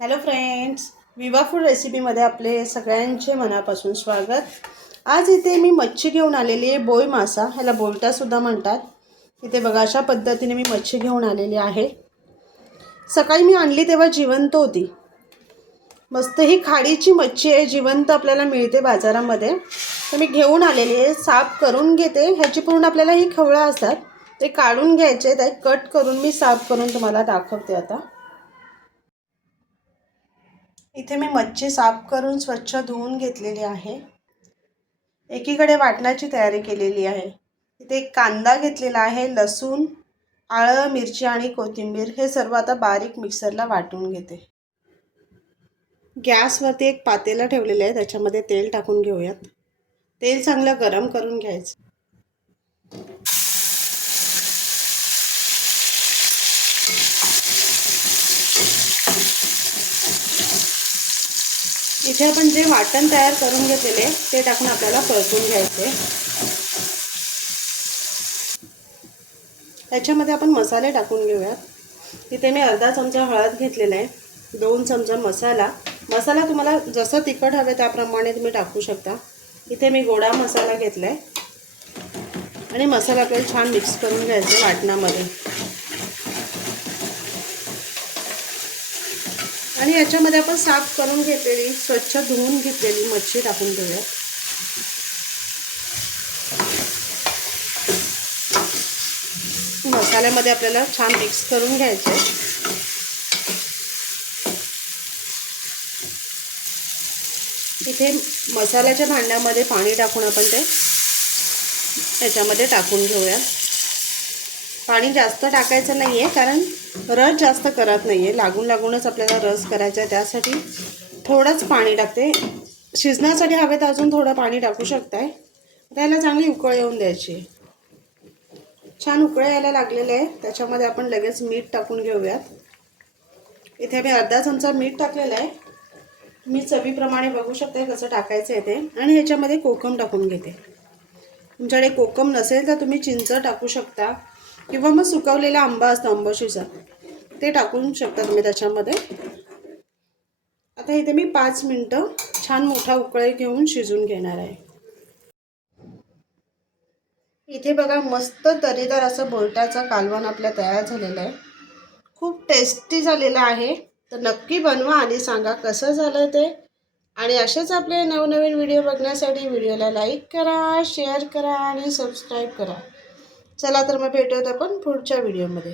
Hello friends विवा food रेसिपीमध्ये आपले सगळ्यांचे मनापासून स्वागत. आज इथे मी मच्छी घेऊन आलेली आहे बोय मासा. ह्याला बोलटासुद्धा म्हणतात. इथे बघा अशा पद्धतीने मी मच्छी घेऊन आलेली आहे. सकाळी मी आणली तेव्हा जिवंत होती. मस्त ही खाडीची मच्छी आहे जिवंत आपल्याला मिळते बाजारामध्ये. तर मी घेऊन आलेली आहे साफ करून घेते. ह्याची पूर्ण आपल्याला ही खवळं असतात ते काढून घ्यायचे ते कट करून मी साफ करून तुम्हाला दाखवते आता. इथे मी मच्छी साफ करून स्वच्छ धुवून घेतलेली आहे. एकीकडे वाटणाची तयारी केलेली आहे. इथे एक कांदा घेतलेला आहे लसूण आळं मिरची आणि कोथिंबीर हे सर्व आता बारीक मिक्सरला वाटून घेते. गॅसवरती एक पातेलं ठेवलेलं आहे त्याच्यामध्ये तेल टाकून घेऊयात. तेल चांगलं गरम करून घ्यायचं. इथे आपण जे वाटण तयार करून घेतलेले ते टाकून आपल्याला परतून घ्यायचे त्याच्यामध्ये आपण मसाले टाकून घेऊयात. इथे मी अर्धा चमचा हळद घेतलेला आहे दोन चमचा मसाला. मसाला तुम्हाला जसं तिखट हवे त्याप्रमाणे तुम्ही टाकू शकता. इथे मी गोडा मसाला घेतला आहे आणि मसाला आपल्याला छान मिक्स करून घ्यायचा वाटणामध्ये. आणि याच्यामध्ये आपण साफ करून घेतलेली स्वच्छ धुवून घेतलेली मच्छी टाकून घेऊया. मसाल्यामध्ये आपल्याला छान मिक्स करून घ्यायचे. इथे मसाल्याच्या भांड्यामध्ये पाणी टाकून आपण ते याच्यामध्ये टाकून घेऊया. पाणी जास्त टाकायचं नाही आहे कारण रस जास्त करत नाही आहे लागून लागूनच आपल्याला रस करायचा आहे त्यासाठी थोडंच पाणी टाकते. शिजण्यासाठी हवे तर अजून थोडं पाणी टाकू शकताय. त्याला चांगली उकळ येऊन द्यायची. छान उकळे यायला लागलेले आहे. त्याच्यामध्ये आपण लगेच मीठ टाकून घेऊयात. इथे मी अर्धा चमचा मीठ टाकलेलं आहे. मी चवीप्रमाणे बघू शकते कसं टाकायचं आहे ते. आणि ह्याच्यामध्ये कोकम टाकून घेते. तुमच्याकडे कोकम नसेल तर तुम्ही चिंच टाकू शकता. किंवा मग सुकवलेला आंबा असतो आंबाशीचा ते टाकून शकता तुम्ही त्याच्यामध्ये. आता इथे मी पाच मिनटं छान मोठा उकळे घेऊन शिजून घेणार आहे. इथे बघा मस्त तरीदार असं बोलटाचा कालवण आपल्या तयार झालेलं आहे. खूप टेस्टी झालेलं आहे. तर नक्की बनवा आणि सांगा कसं झालं ते. आणि असेच आपले नवनवीन व्हिडिओ बघण्यासाठी व्हिडिओला लाईक करा शेअर करा आणि सबस्क्राईब करा. चला तर मग भेटूयात आपण पुढच्या व्हिडिओमध्ये.